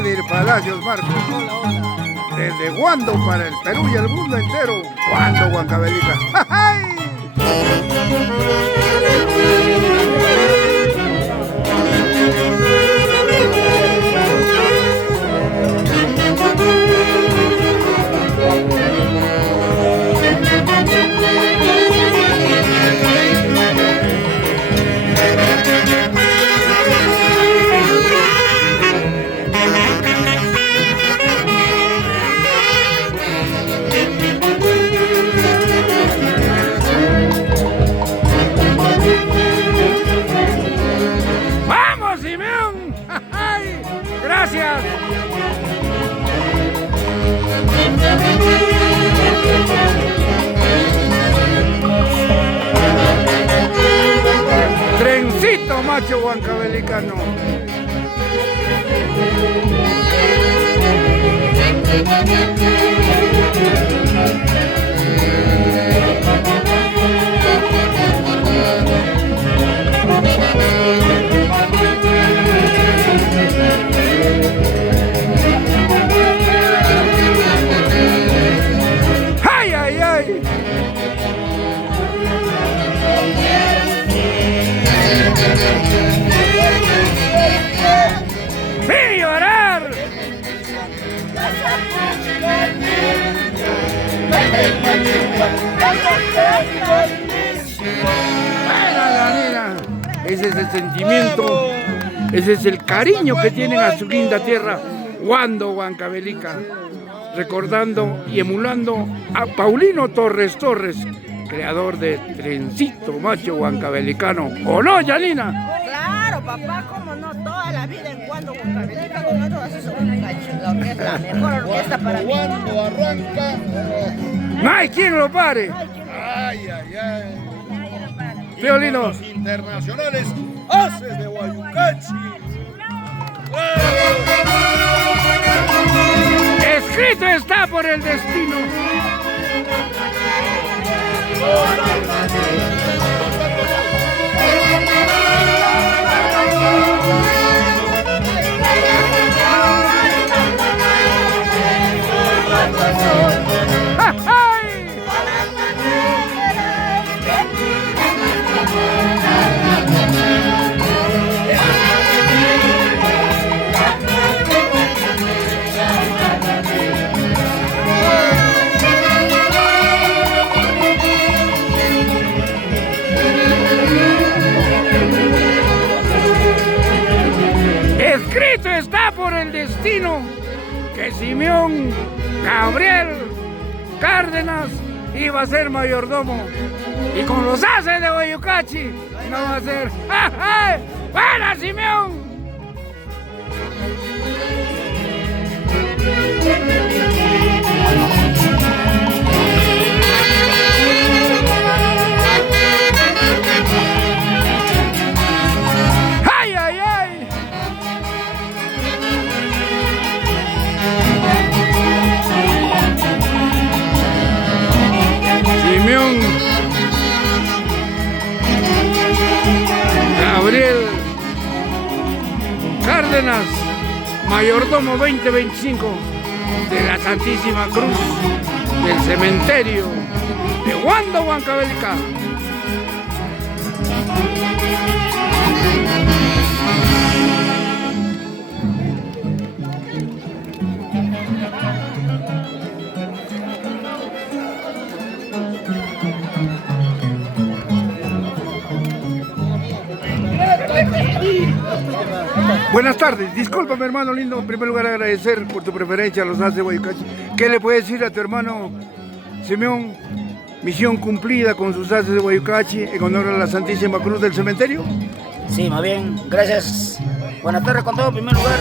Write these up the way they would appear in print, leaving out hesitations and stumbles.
Eder Palacios Marcos. Desde Guando para el Perú y el mundo entero. Guando, Huancavelica. ¡Ay! ¡Vamos, Simeón! ¡Ay! ¡Gracias! Trencito macho huancabelicano. ¡Ay, ay, ay! ¡Sin llorar! Ese es el sentimiento, ese es el cariño que tienen a su linda tierra, Guando, Huancavelica, recordando y emulando a Paulino Torres, creador de Trencito Macho Huancabelicano. ¿O no, Yanina? Claro, papá, cómo no, toda la vida en Guando, Huancavelica, con nosotros hacemos un cacho, la orquesta, la mejor orquesta para mí. Cuando arranca. No hay quien lo pare. Ay, ay, ay. Violino. Los internacionales, Haces de Guayucachi. Escrito está por el destino. ¡Ja, ay! Escrito está por el destino que Simeón Gabriel Cárdenas iba a ser mayordomo y con los Haces de Guayucachi no va a ser. ¡Ja, ja! ¡Para, Simeón! ¡Ay, ay, ay! Simeón Gabriel Cárdenas, mayordomo 2025 de la Santísima Cruz del cementerio de Guando, Huancavelica. Buenas tardes, discúlpame hermano lindo, en primer lugar agradecer por tu preferencia a los Haces de Guayucachi. ¿Qué le puedes decir a tu hermano Simeón? Misión cumplida con sus Haces de Guayucachi en honor a la Santísima Cruz del Cementerio. Sí, más bien, gracias. Buenas tardes con todo en primer lugar.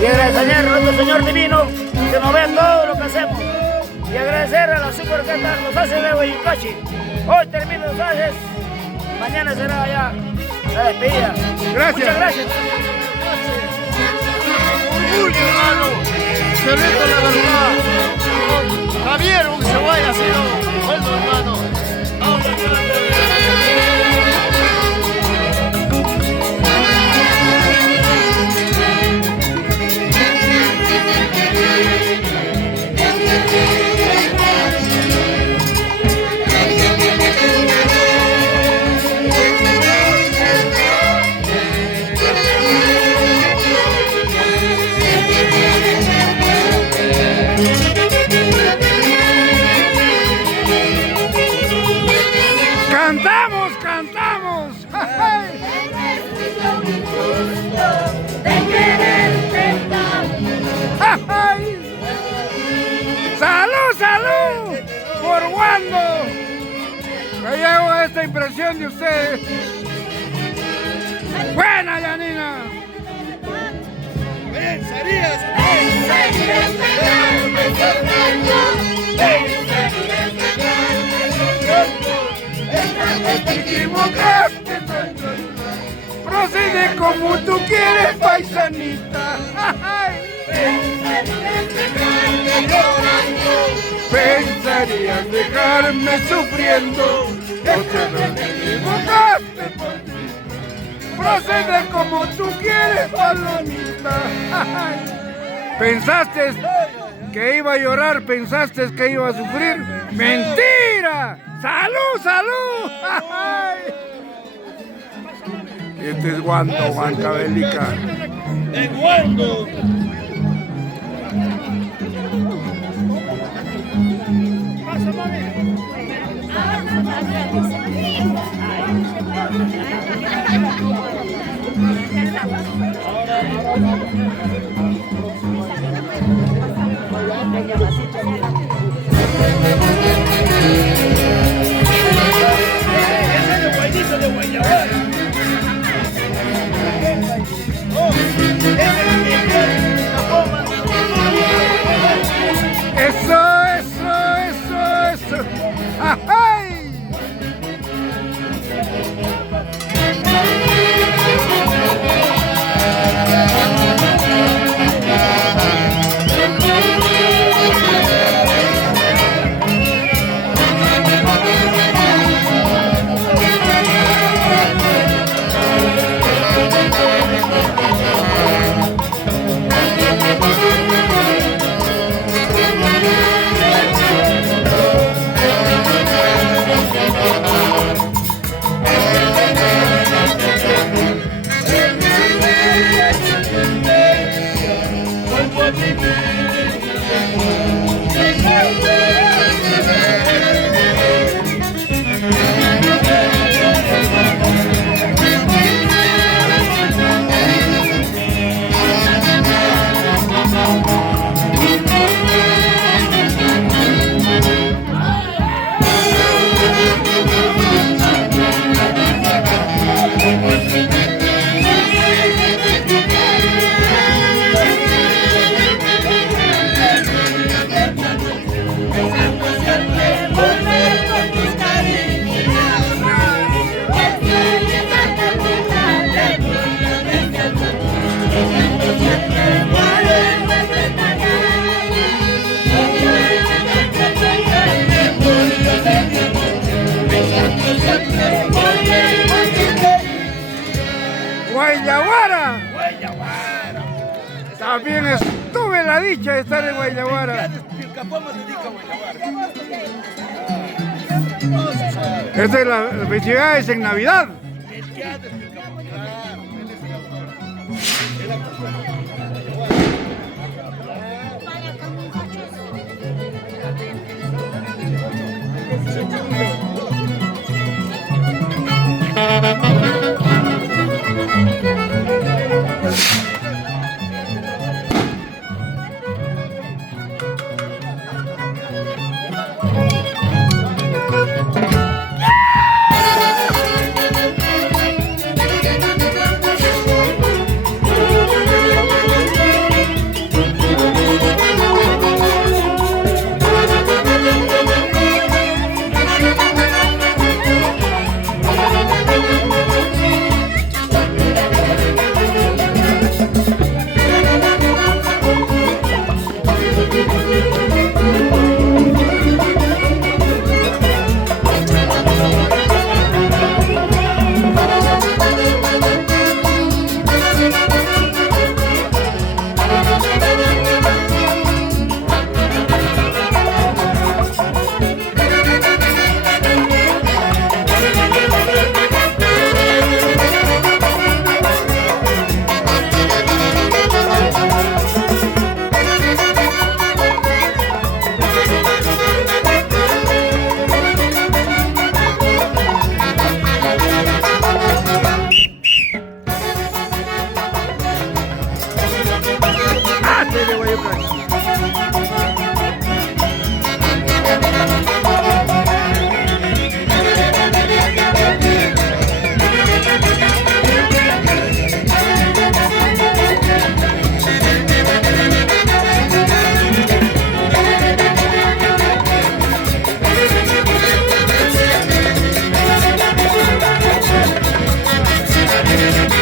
Y agradecer a nuestro Señor Divino que nos vea todo lo que hacemos. Y agradecer a la super orquesta los Haces de Guayucachi. Hoy termino los Haces, mañana será ya la despedida. Gracias. Muchas gracias. Orgullo, hermano. Se ve con la verdad. Javier, un Ceguay ha sido bueno, hermano. Vamos a la impresión de ustedes. Buena, Yanina. Pensarías te equivocaste. Procede como tú quieres, paisanita. Pensarías dejarme sufriendo. Te equivocaste. Procede como tú quieres, palomita. Pensaste que iba a llorar, pensaste que iba a sufrir. ¡Mentira! ¡Salud, salud! Este es Guando, Huancavelica. de Guando. Eso. ¡Ay! Guayaguara. También tuve la dicha de estar en Guayaguara. Esta es la festividad es en Navidad. Gracias.